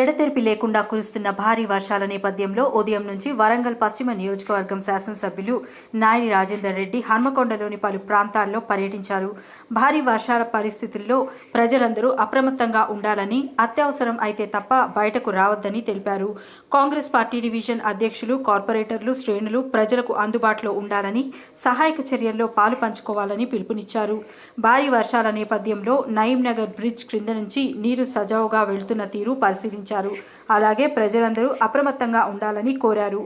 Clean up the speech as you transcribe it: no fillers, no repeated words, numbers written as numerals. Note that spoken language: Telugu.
ఎడతెరిపి లేకుండా కురుస్తున్న భారీ వర్షాల నేపథ్యంలో ఉదయం నుంచి వరంగల్ పశ్చిమ నియోజకవర్గం శాసనసభ్యులు నాయని రాజేందర్ రెడ్డి హన్మకొండలోని పలు ప్రాంతాల్లో పర్యటించారు. భారీ వర్షాల పరిస్థితుల్లో ప్రజలందరూ అప్రమత్తంగా ఉండాలని, అత్యవసరం అయితే తప్ప బయటకు రావద్దని తెలిపారు. కాంగ్రెస్ పార్టీ డివిజన్ అధ్యక్షులు, కార్పొరేటర్లు, శ్రేణులు ప్రజలకు అందుబాటులో ఉండాలని, సహాయక చర్యల్లో పాలు పంచుకోవాలని పిలుపునిచ్చారు. భారీ వర్షాల నేపథ్యంలో నయీం నగర్ బ్రిడ్జ్ క్రింద నుంచి నీరు సజావుగా వెళ్తున్న తీరు పరిశీలించారు. అలాగే ప్రజలందరూ అప్రమత్తంగా ఉండాలని కోరారు.